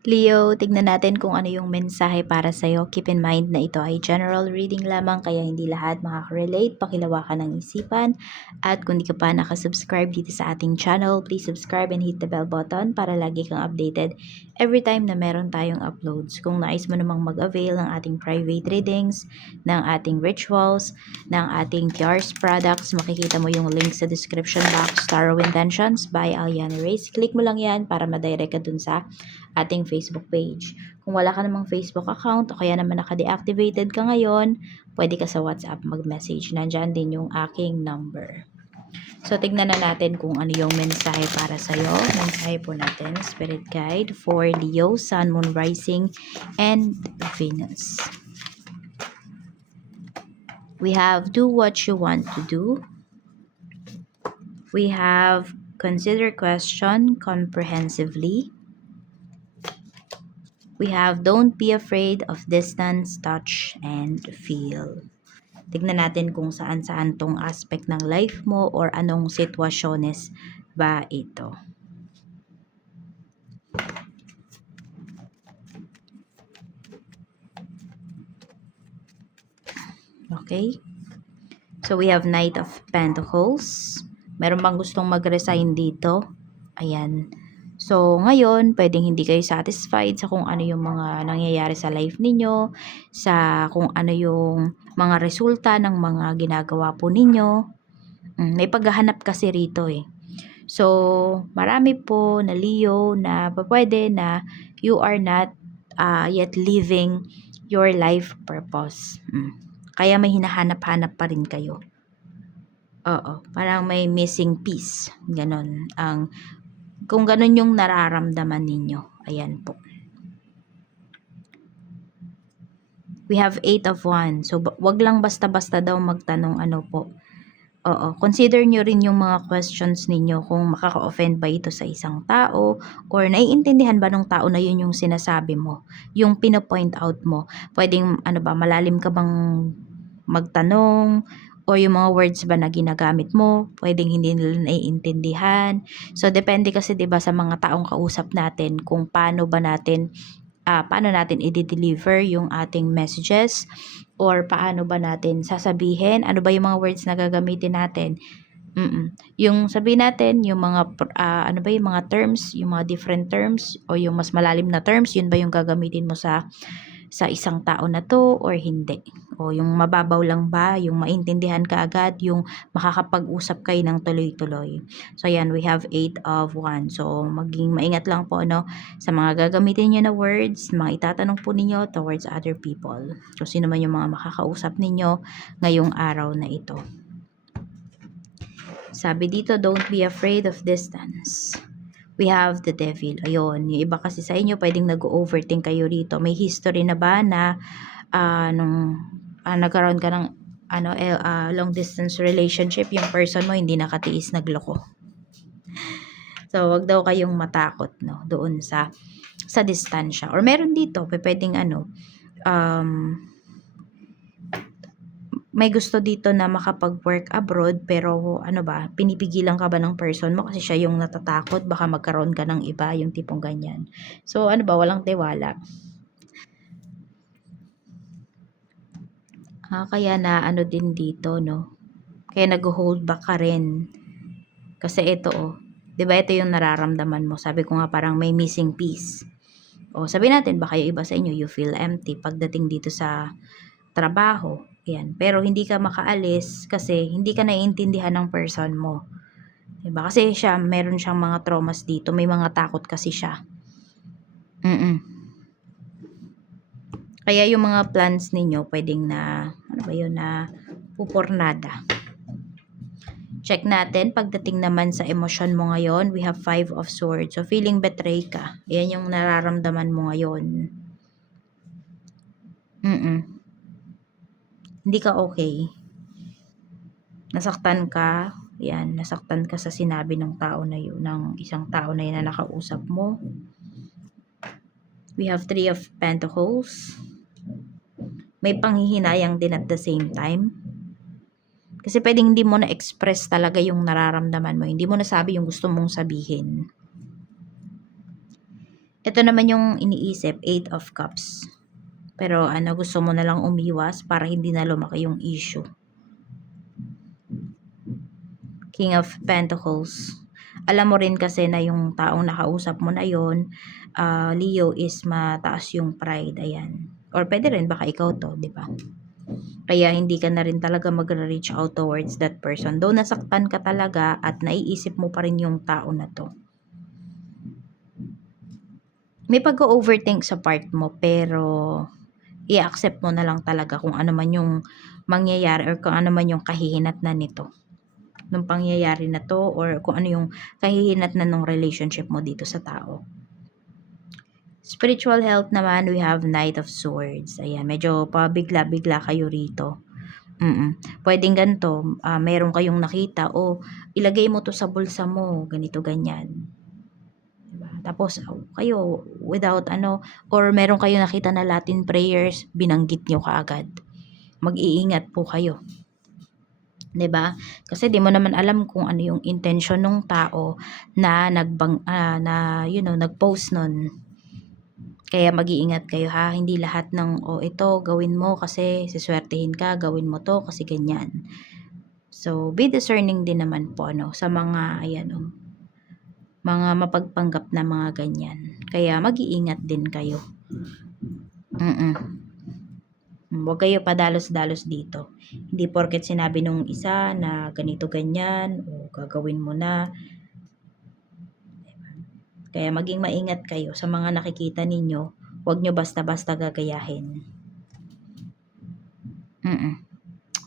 Leo, tignan natin kung ano yung mensahe para sa'yo. Keep in mind na ito ay general reading lamang kaya hindi lahat makaka-relate. Pakilawakan ng isipan. At kung di ka pa nakasubscribe dito sa ating channel, please subscribe and hit the bell button para lagi kang updated every time na meron tayong uploads. Kung nais mo namang mag-avail ng ating private readings, ng ating rituals, ng ating PR's products, makikita mo yung link sa description box, Tarot Intentions by Aliana Reyes. Click mo lang yan para madirect ka dun sa ating Facebook page. Kung wala ka namang Facebook account o kaya naman naka-deactivated ka ngayon, pwede ka sa WhatsApp mag-message. Nandyan din yung aking number. So, tignan na natin kung ano yung mensahe para sa'yo. Mensahe po natin, Spirit Guide for Leo, Sun, Moon, Rising, and Venus. We have do what you want to do. We have consider question comprehensively. We have don't be afraid of distance, touch, and feel. Tignan natin kung saan-saan tong aspect ng life mo or anong sitwasyones ba ito. Okay? So, we have Knight of Pentacles. Meron bang gustong mag-resign dito? Ayan. So, ngayon, pwedeng hindi kayo satisfied sa kung ano yung mga nangyayari sa life ninyo, sa kung ano yung mga resulta ng mga ginagawa po ninyo. May paghahanap kasi rito eh. So, marami po na Leo na pwede na you are not yet living your life purpose. Kaya may hinahanap-hanap pa rin kayo. Oo, parang may missing piece. Ganon. Kung ganon yung nararamdaman ninyo. Ayan po. We have 8 of Wands. So, wag lang basta-basta daw magtanong ano po. Oo, consider nyo rin yung mga questions ninyo kung makaka-offend ba ito sa isang tao or naiintindihan ba ng tao na yun yung sinasabi mo, yung pinapoint out mo. Pwedeng ano ba, malalim ka bang magtanong o yung mga words ba na ginagamit mo, pwedeng hindi nila naiintindihan. So, depende kasi 'di ba sa mga taong kausap natin kung paano natin i-deliver yung ating messages or paano ba natin sasabihin, ano ba yung mga words na gagamitin natin. Yung sabihin natin, yung mga ano ba yung mga terms, yung mga different terms o yung mas malalim na terms, yun ba yung gagamitin mo sa isang tao na to or hindi? O yung mababaw lang ba, yung maintindihan ka agad, yung makakapag-usap kayo ng tuloy-tuloy. So ayan, we have 8 of Wands. So maging maingat lang po sa mga gagamitin nyo na words, mga itatanong po ninyo towards other people. So sino man yung mga makakausap ninyo ngayong araw na ito. Sabi dito, don't be afraid of distance. We have the devil. Ayun, yung iba kasi sa inyo, pwedeng nag-overthink kayo rito. May history na ba na nung nagkaroon ka ng long distance relationship, yung person mo hindi nakatiis, nagloko. So, wag daw kayong matakot doon sa distansya. Or meron dito, pwedeng may gusto dito na makapag-work abroad pero pinipigilan ka ba ng person mo kasi siya yung natatakot baka magkaroon ka ng iba, yung tipong ganyan. So walang tiwala. Kaya na din dito kaya nag-hold back ka rin. Kasi ito 'di ba ito yung nararamdaman mo. Sabi ko nga parang may missing piece. Sabi natin baka yung iba sa inyo you feel empty pagdating dito sa trabaho. Yan. Pero hindi ka makaalis kasi hindi ka naiintindihan ng person mo. Diba? Kasi meron siyang mga traumas dito. May mga takot kasi siya. Kaya yung mga plans ninyo, pwedeng na pupurnada. Check natin, pagdating naman sa emosyon mo ngayon, we have 5 of Swords. So, feeling betray ka. Yan yung nararamdaman mo ngayon. Hindi ka okay. Nasaktan ka. Yan, nasaktan ka sa sinabi ng tao na yun, ng isang tao na yun na nakausap mo. We have 3 of Pentacles. May panghihinayang din at the same time. Kasi pwedeng hindi mo na-express talaga yung nararamdaman mo. Hindi mo nasabi yung gusto mong sabihin. Ito naman yung iniisip, 8 of Cups. Pero gusto mo na lang umiwas para hindi na lumaki yung issue. King of Pentacles. Alam mo rin kasi na yung taong nakausap mo na yon, Leo, is mataas yung pride. Ayan. Or pwede rin baka ikaw to, di ba? Kaya hindi ka na rin talaga mag-reach out towards that person. Though nasaktan ka talaga at naiisip mo pa rin yung tao na to. May pag-overthink sa part mo, pero i-accept mo na lang talaga kung ano man yung mangyayari or kung ano man yung kahihinatnan nito nung pangyayari na to, or kung ano yung kahihinatnan ng relationship mo dito sa tao. Spiritual health naman, we have Knight of Swords. Ayan, medyo pabigla-bigla kayo rito. Pwedeng ganito, meron kayong nakita, ilagay mo to sa bulsa mo, ganito, ganyan. Tapos kayo without or meron kayo nakita na Latin prayers, binanggit nyo kaagad. Mag-iingat po kayo. 'Di ba? Kasi di mo naman alam kung ano yung intention ng tao na nag-post nun. Kaya mag-iingat kayo ha, hindi lahat ng ito gawin mo kasi siswertehin ka, gawin mo to kasi ganyan. So be discerning din naman po sa mga mga mapagpanggap na mga ganyan. Kaya mag-iingat din kayo. Huwag kayo padalos-dalos dito. Hindi porket sinabi nung isa na ganito ganyan o gagawin mo na. Kaya maging maingat kayo sa mga nakikita ninyo. Huwag nyo basta-basta gagayahin.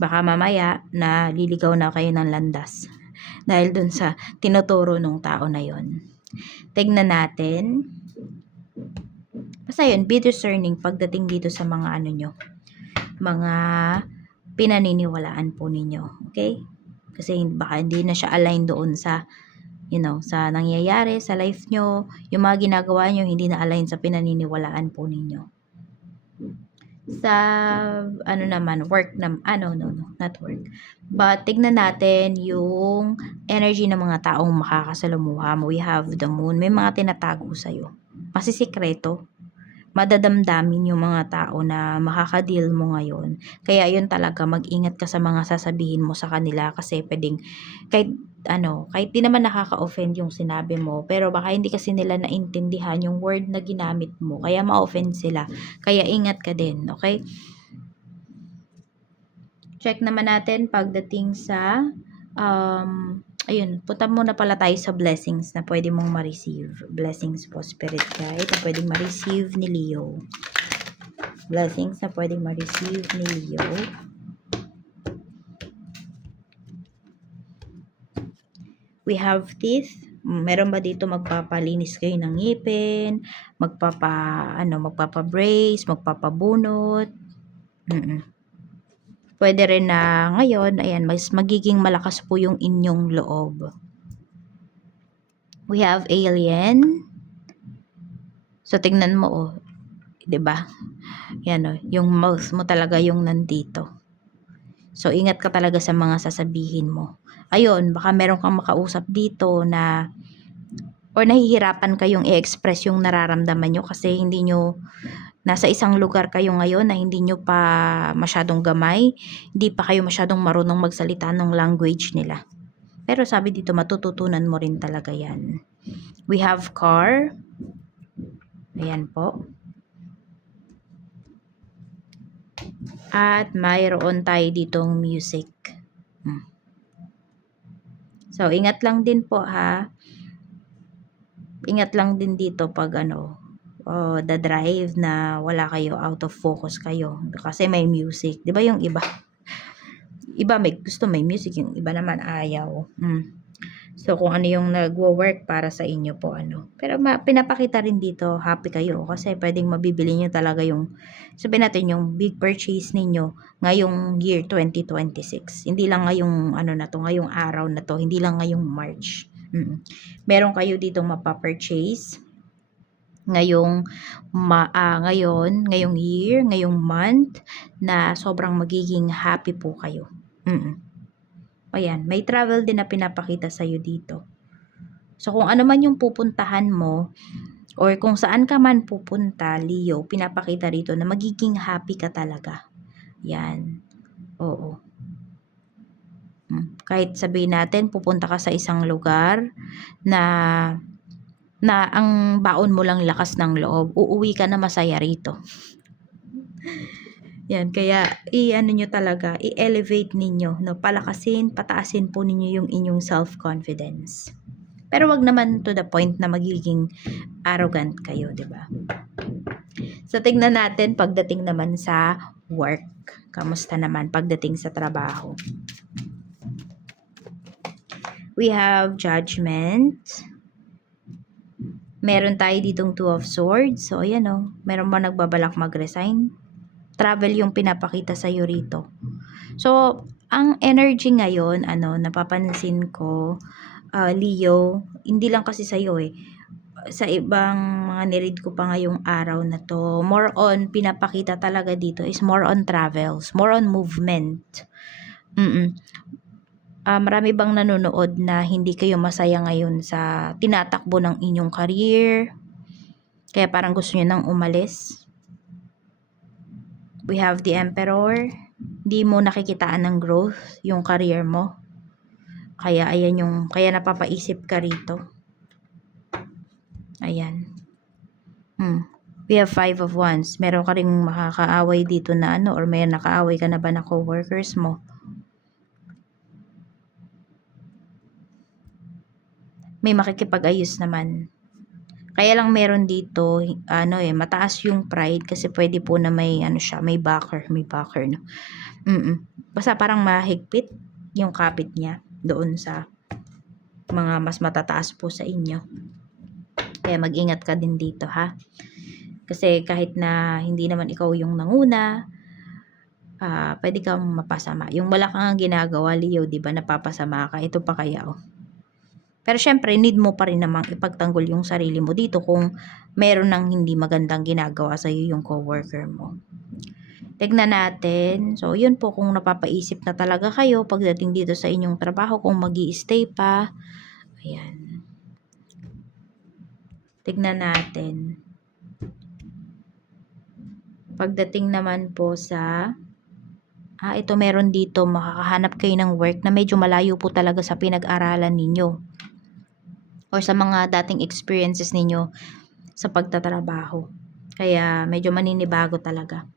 Baka mamaya na liligaw na kayo ng landas. Dahil dun sa tinuturo nung tao na yon. Tignan natin. Basta yun, be discerning pagdating dito sa mga mga pinaniniwalaan po ninyo. Okay? Kasi baka hindi na siya align doon sa sa nangyayari sa life nyo. Yung mga ginagawa nyo hindi na align sa pinaniniwalaan po ninyo. Sa naman, work na, no, not work. But tignan natin yung energy ng mga taong makakasalumuha mo. We have the moon. May mga tinatago sa'yo. Masisikreto. Madadamdamin yung mga tao na makakadeal mo ngayon. Kaya yun talaga, mag-ingat ka sa mga sasabihin mo sa kanila kasi pwedeng kahit di naman nakaka-offend yung sinabi mo, pero baka hindi kasi nila naintindihan yung word na ginamit mo, kaya ma-offend sila. Kaya ingat ka din, okay? Check naman natin pagdating sa ayun, punta muna pala tayo sa blessings na pwede mong ma-receive. Blessings po, Spirit Guide, na pwedeng ma-receive ni Leo. Blessings na pwedeng ma-receive ni Leo. We have teeth. Meron ba dito magpapalinis kayo ng ngipin, magpapa-brace, magpapabunot? Pwede rin na ngayon, ayan, mas magiging malakas po yung inyong loob. We have alien. So tingnan mo 'di ba? Yan yung mouth mo talaga yung nandito. So ingat ka talaga sa mga sasabihin mo. Ayun, baka meron kang makausap dito na or nahihirapan kayong i-express yung nararamdaman nyo kasi hindi nyo nasa isang lugar kayo ngayon na hindi nyo pa masyadong gamay, hindi pa kayo masyadong marunong magsalita ng language nila. Pero sabi dito, matututunan mo rin talaga yan. We have car. Ayan po. At mayroon tayo ditong music. So, ingat lang din po ha. Ingat lang din dito pag the drive na wala kayo, out of focus kayo. Kasi may music. 'Di ba yung iba? Iba may gusto may music, yung iba naman ayaw. So, kung ano yung nagwo-work para sa inyo po, Pero pinapakita rin dito, happy kayo kasi pwedeng mabibili nyo talaga yung, sabihin natin, yung big purchase ninyo ngayong year 2026. Hindi lang ngayong, ngayong araw na to, hindi lang ngayong March. Meron kayo ditong mapapurchase ngayong year, ngayong month na sobrang magiging happy po kayo. Ayan, may travel din na pinapakita sa'yo dito. So, kung ano man yung pupuntahan mo, or kung saan ka man pupunta, Leo, pinapakita rito na magiging happy ka talaga. Yan. Oo. Kahit sabihin natin, pupunta ka sa isang lugar na ang baon mo lang lakas ng loob, uuwi ka na masaya rito. Yan, kaya i-ano nyo talaga, i-elevate ninyo, no? Palakasin, pataasin po ninyo yung inyong self-confidence. Pero wag naman to the point na magiging arrogant kayo, 'di ba? So tingnan natin pagdating naman sa work. Kamusta naman pagdating sa trabaho? We have Judgment. Meron tayo ditong Two of Swords. So ayan oh, meron ba nagbabalak mag-resign? Travel yung pinapakita sa iyo rito. So ang energy ngayon, napapansin ko, Leo, hindi lang kasi sa iyo sa ibang mga niread ko pa ngayong araw na to, more on, pinapakita talaga dito is more on travels, more on movement. Marami bang nanonood na hindi kayo masaya ngayon sa tinatakbo ng inyong career? Kaya parang gusto nyo nang umalis? We have the Emperor. Di mo nakikitaan ng growth yung career mo. Kaya ayan kaya napapaisip ka rito. Ayan. We have Five of Wands. Meron ka ring makakaaway dito na or may nakaaway ka na ba na co-workers mo? May makikipag-ayos naman. Kaya lang meron dito, mataas yung pride kasi pwede po na may may backer, no. Basta parang mahigpit yung kapit niya doon sa mga mas matataas po sa inyo. Kaya mag-ingat ka din dito, ha. Kasi kahit na hindi naman ikaw yung nanguna, pwede kang mapasama. Yung wala kang ginagawa, Leo, di ba, napapasama ka. Ito pa kaya, Pero syempre, need mo pa rin namang ipagtanggol yung sarili mo dito kung meron ng hindi magandang ginagawa sa iyo yung coworker mo. Tignan natin. So, yun po, kung napapaisip na talaga kayo pagdating dito sa inyong trabaho, kung magi-stay pa. Ayan. Tignan natin. Pagdating naman po sa ito meron dito, makakahanap kayo ng work na medyo malayo po talaga sa pinag-aralan ninyo or sa mga dating experiences ninyo sa pagtatrabaho. Kaya medyo maninibago talaga.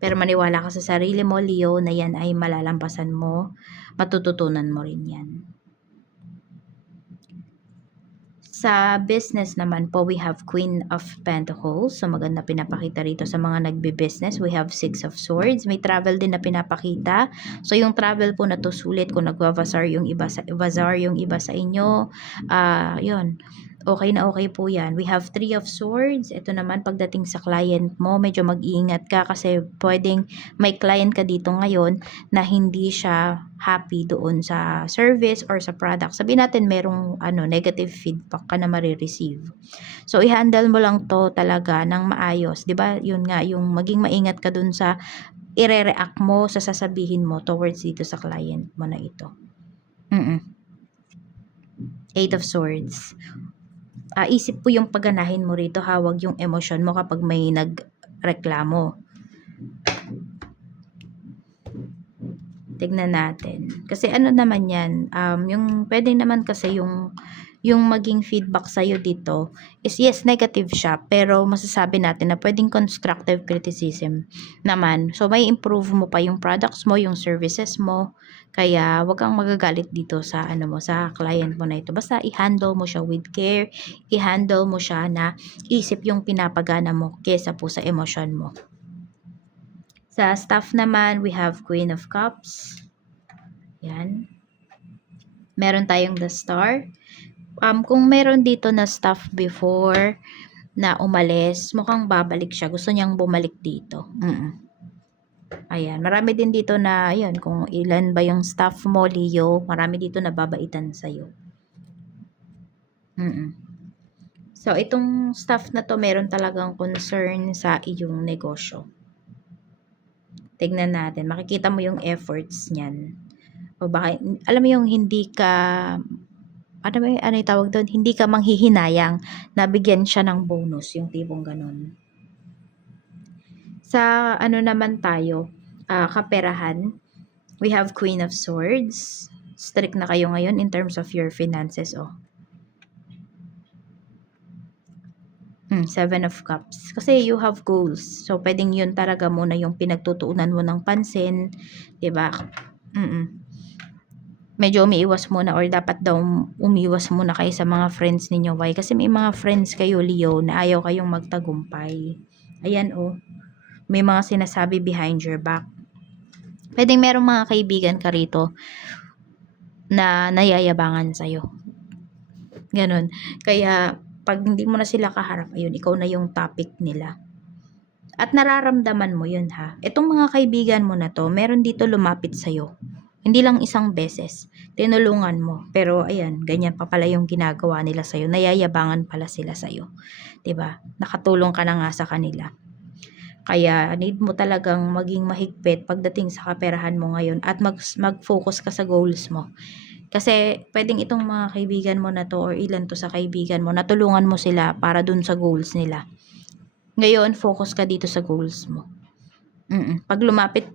Pero maniwala ka sa sarili mo, Leo, na yan ay malalampasan mo, matututunan mo rin yan. Sa business naman po, we have Queen of Pentacles. So, maganda pinapakita rito sa mga nagbe-business. We have Six of Swords. May travel din na pinapakita. So, yung travel po na to sulit kung nagwa-bazaar yung iba sa inyo. Yun. Okay na okay po yan. We have Three of Swords. Ito naman, pagdating sa client mo, medyo mag-iingat ka kasi pwedeng may client ka dito ngayon na hindi siya happy doon sa service or sa product. Sabihin natin merong negative feedback ka na marireceive. So, i-handle mo lang to talaga ng maayos. 'Di ba? Yun nga, yung maging maingat ka doon sa ire-react mo sa sasabihin mo towards dito sa client mo na ito. Eight of Swords. Isip po yung pagganahin mo rito, hawag yung emosyon mo kapag may nagreklamo. Tignan natin. Kasi naman yan, yung pwede naman kasi yung maging feedback sa'yo dito is yes, negative siya, pero masasabi natin na pwedeng constructive criticism naman. So, may improve mo pa yung products mo, yung services mo. Kaya, wag kang magagalit dito sa sa client mo na ito. Basta i-handle mo siya with care, i-handle mo siya na isip yung pinapagana mo kesa po sa emosyon mo. Sa staff naman, we have Queen of Cups. Yan. Meron tayong the Star. Kung meron dito na staff before na umalis, mukhang babalik siya. Gusto niyang bumalik dito. Ayan. Marami din dito na, yun, kung ilan ba yung staff mo, Leo, marami dito na babaitan sa'yo. So, itong staff na to, meron talagang concern sa iyong negosyo. Tignan natin. Makikita mo yung efforts niyan. O baka, alam mo yung hindi ka, ano yung tawag doon? Hindi ka manghihinayang na bigyan siya ng bonus, yung tipong ganun. Sa ano naman tayo, kaperahan, we have Queen of Swords. Strict na kayo ngayon in terms of your finances, oh. Seven of Cups. Kasi you have goals. So, pwedeng yun talaga muna yung pinagtutuunan mo ng pansin. 'Di ba? Medyo umiiwas muna or dapat daw umiwas muna kayo sa mga friends ninyo. Why? Kasi may mga friends kayo, Leo, na ayaw kayong magtagumpay. Ayan, oh. May mga sinasabi behind your back. Pwedeng merong mga kaibigan ka rito na nayayabangan sa'yo. Ganon. Kaya, pag hindi mo na sila kaharap, ayun, ikaw na yung topic nila. At nararamdaman mo yun, ha. Itong mga kaibigan mo na to, meron dito lumapit sa'yo. Hindi lang isang beses. Tinulungan mo. Pero, ayan, ganyan pa pala yung ginagawa nila sa'yo. Nayayabangan pala sila sa'yo. 'Di ba? Nakatulong ka na nga sa kanila. Kaya, need mo talagang maging mahigpit pagdating sa kaperahan mo ngayon at mag-focus ka sa goals mo. Kasi pwedeng itong mga kaibigan mo na to or ilan to sa kaibigan mo, natulungan mo sila para dun sa goals nila. Ngayon, focus ka dito sa goals mo. Pag lumapit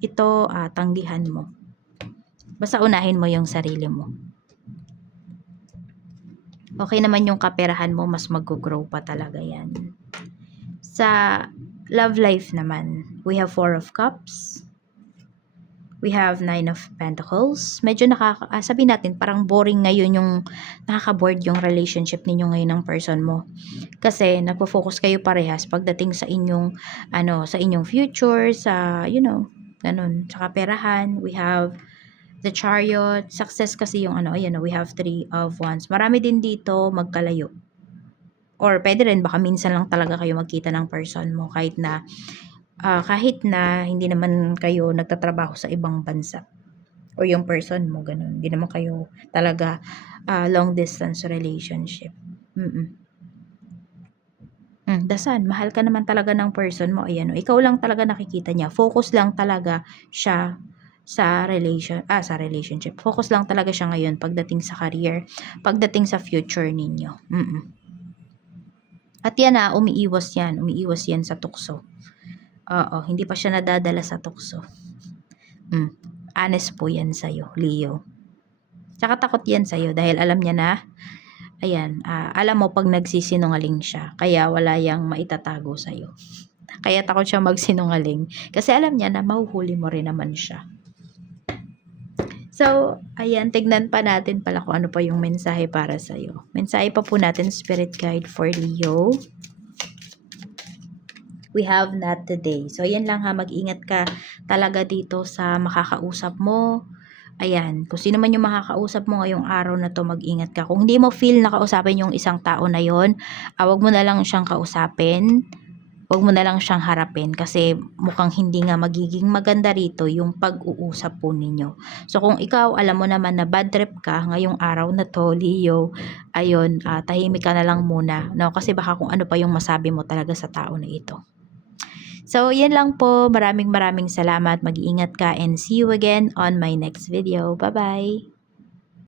ito, tanggihan mo. Basta unahin mo yung sarili mo. Okay naman yung kaperahan mo, mas mag-grow pa talaga yan. Sa love life naman, we have Four of Cups. We have Nine of Pentacles. Medyo sabihin natin, parang boring ngayon yung, nakaka-bored yung relationship ninyo ngayon ng person mo. Kasi, nagpo-focus kayo parehas pagdating sa inyong, sa inyong future, sa, ganun. Sa kaperahan, we have the Chariot. Success kasi yung we have Three of Wands. Marami din dito magkalayo. Or, pwede rin, baka minsan lang talaga kayo magkita ng person mo, kahit na hindi naman kayo nagtatrabaho sa ibang bansa o yung person mo, ganun. Hindi naman kayo talaga long distance relationship. Dasan, mahal ka naman talaga ng person mo. Ayan, ikaw lang talaga nakikita niya. Focus lang talaga siya sa relationship. Focus lang talaga siya ngayon pagdating sa career, pagdating sa future ninyo. At yan umiiwas yan sa tukso. Oo, hindi pa siya nadadala sa tukso. Honest po yan sa'yo, Leo. Tsaka takot yan sa'yo dahil alam niya na, alam mo pag nagsisinungaling siya, kaya wala yang maitatago sa'yo. Kaya takot siya magsinungaling kasi alam niya na mahuhuli mo rin naman siya. So, tignan pa natin pala kung ano pa yung mensahe para sa'yo. Mensahe pa po natin, Spirit Guide for Leo. We have not today. So, yan lang mag-ingat ka talaga dito sa makakausap mo. Ayan, kung sino man yung makakausap mo ngayong araw na to, mag-ingat ka. Kung hindi mo feel na kausapin yung isang tao na yon, wag mo na lang siyang kausapin. Wag mo na lang siyang harapin kasi mukhang hindi nga magiging maganda rito yung pag-uusap po ninyo. So, kung ikaw, alam mo naman na bad trip ka ngayong araw na to, Leo, tahimik ka na lang muna. No? Kasi baka kung ano pa yung masabi mo talaga sa tao na ito. So, yan lang po. Maraming salamat. Mag-iingat ka and see you again on my next video. Bye-bye!